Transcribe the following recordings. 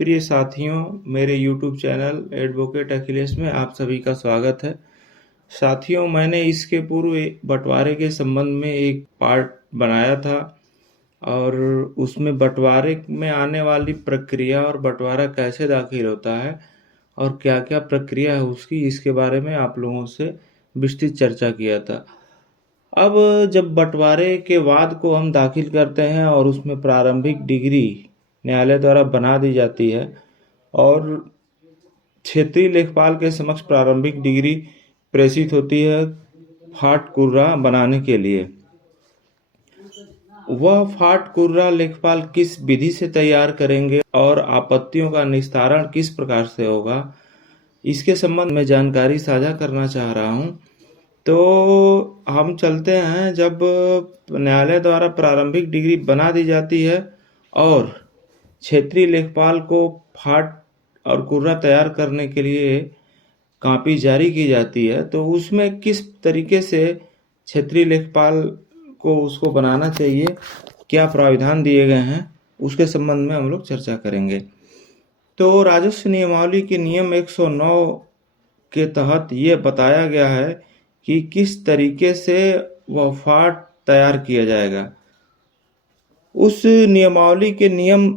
प्रिय साथियों, मेरे YouTube चैनल एडवोकेट अखिलेश में आप सभी का स्वागत है। साथियों, मैंने इसके पूर्व बंटवारे के संबंध में एक पार्ट बनाया था और उसमें बंटवारे में आने वाली प्रक्रिया और बंटवारा कैसे दाखिल होता है और क्या-क्या प्रक्रिया है उसकी, इसके बारे में आप लोगों से विस्तृत चर्चा किया था। अब जब बंटवारे के वाद को हम दाखिल करते हैं और उसमें प्रारंभिक डिग्री न्यायालय द्वारा बना दी जाती है और क्षेत्रीय लेखपाल के समक्ष प्रारंभिक डिग्री प्रेषित होती है फाट कुर्रा बनाने के लिए। वह फाट कुर्रा लेखपाल किस विधि से तैयार करेंगे और आपत्तियों का निस्तारण किस प्रकार से होगा, इसके संबंध में जानकारी साझा करना चाह रहा हूं। तो हम चलते हैं, जब न्यायालय द्वारा प्रारंभिक डिग्री बना दी जाती है और क्षेत्रीय लेखपाल को फाट और कुर्रा तैयार करने के लिए कॉपी जारी की जाती है, तो उसमें किस तरीके से क्षेत्रीय लेखपाल को उसको बनाना चाहिए, क्या प्राविधान दिए गए हैं, उसके संबंध में हम लोग चर्चा करेंगे। तो राजस्व नियमावली के नियम 109 के तहत ये बताया गया है कि किस तरीके से वह फाट तैयार किया जाएगा। उस नियमावली के नियम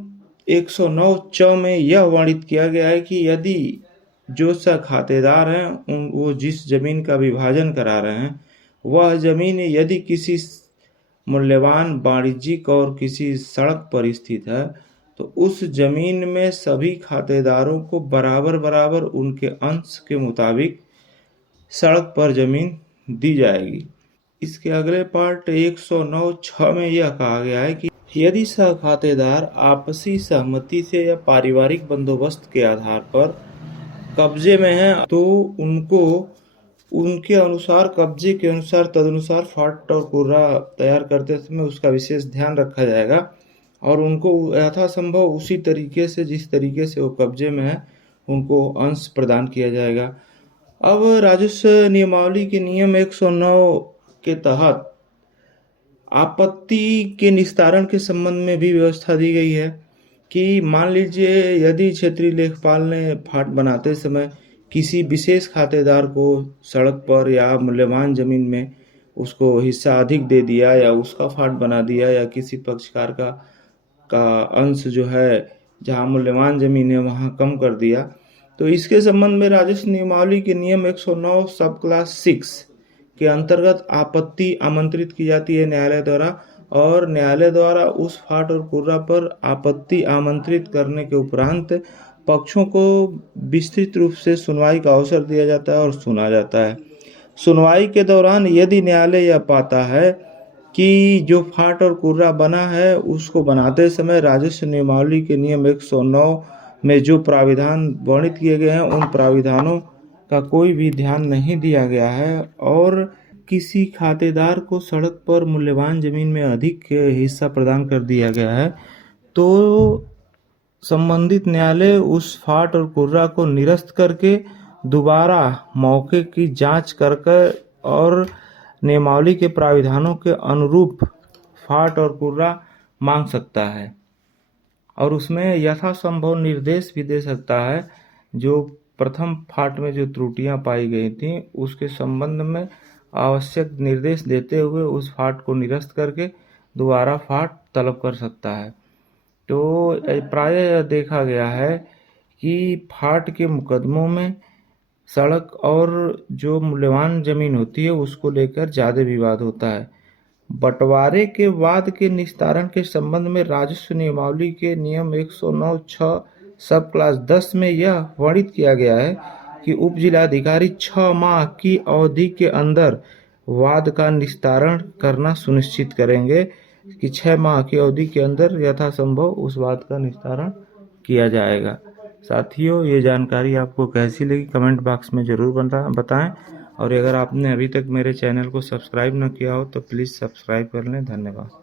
109 च में यह वर्णित किया गया है कि यदि जो खातेदार हैं वो जिस जमीन का विभाजन करा रहे हैं, वह जमीन यदि किसी मूल्यवान वाणिज्यिक और किसी सड़क पर स्थित है, तो उस जमीन में सभी खातेदारों को बराबर बराबर उनके अंश के मुताबिक सड़क पर जमीन दी जाएगी। इसके अगले पार्ट 109(6) में यह कहा गया है कि यदि खातेदार आपसी सहमति से या पारिवारिक बंदोबस्त के आधार पर कब्जे में हैं, तो उनको उनके अनुसार कब्जे के अनुसार तदनुसार फाट और कुर्रा तैयार करते समय उसका विशेष ध्यान रखा जाएगा और उनको यथासंभव उसी तरीके से, जिस तरीके से वो कब्जे में है, उनको अंश प्रदान किया जाएगा। अब राजस्व नियमावली के नियम 109 के तहत आपत्ति के निस्तारण के संबंध में भी व्यवस्था दी गई है कि मान लीजिए यदि क्षेत्रीय लेखपाल ने फाट बनाते समय किसी विशेष खातेदार को सड़क पर या मूल्यवान जमीन में उसको हिस्सा अधिक दे दिया या उसका फाट बना दिया या किसी पक्षकार का अंश जो है जहां मूल्यवान जमीन है वहां कम कर दिया, तो इसके संबंध में राजस्व नियमावली के नियम 109 सब क्लास 6 के अंतर्गत आपत्ति आमंत्रित की जाती है न्यायालय द्वारा और न्यायालय द्वारा उस फाट और कुर्रा पर आपत्ति आमंत्रित करने के उपरांत पक्षों को विस्तृत रूप से सुनवाई का अवसर दिया जाता है और सुना जाता है। सुनवाई के दौरान यदि न्यायालय यह पाता है कि जो फाट और कुर्रा बना है उसको बनाते समय राजस्व नियमावली के नियम 109 में जो प्राविधान वर्णित किए गए हैं उन प्राविधानों का कोई भी ध्यान नहीं दिया गया है और किसी खातेदार को सड़क पर मूल्यवान जमीन में अधिक हिस्सा प्रदान कर दिया गया है, तो संबंधित न्यायालय उस फाट और कुर्रा को निरस्त करके दोबारा मौके की जांच करके और नियमावली के प्राविधानों के अनुरूप फाट और कुर्रा मांग सकता है और उसमें यथासंभव निर्देश भी दे सकता है। जो प्रथम फाट में जो त्रुटियां पाई गई थी उसके संबंध में आवश्यक निर्देश देते हुए उस फाट को निरस्त करके दोबारा फाट तलब कर सकता है। तो प्रायः देखा गया है कि फाट के मुकदमों में सड़क और जो मूल्यवान जमीन होती है उसको लेकर ज़्यादा विवाद होता है। बंटवारे के वाद के निस्तारण के संबंध में राजस्व नियमावली के नियम 109(6) सब क्लास 10 में यह वर्णित किया गया है कि उप जिलाधिकारी 6 माह की अवधि के अंदर वाद का निस्तारण करना सुनिश्चित करेंगे कि 6 माह की अवधि के अंदर यथासंभव उस वाद का निस्तारण किया जाएगा। साथियों, ये जानकारी आपको कैसी लगी कमेंट बॉक्स में ज़रूर बताएं और अगर आपने अभी तक मेरे चैनल को सब्सक्राइब न किया हो तो प्लीज़ सब्सक्राइब कर लें। धन्यवाद।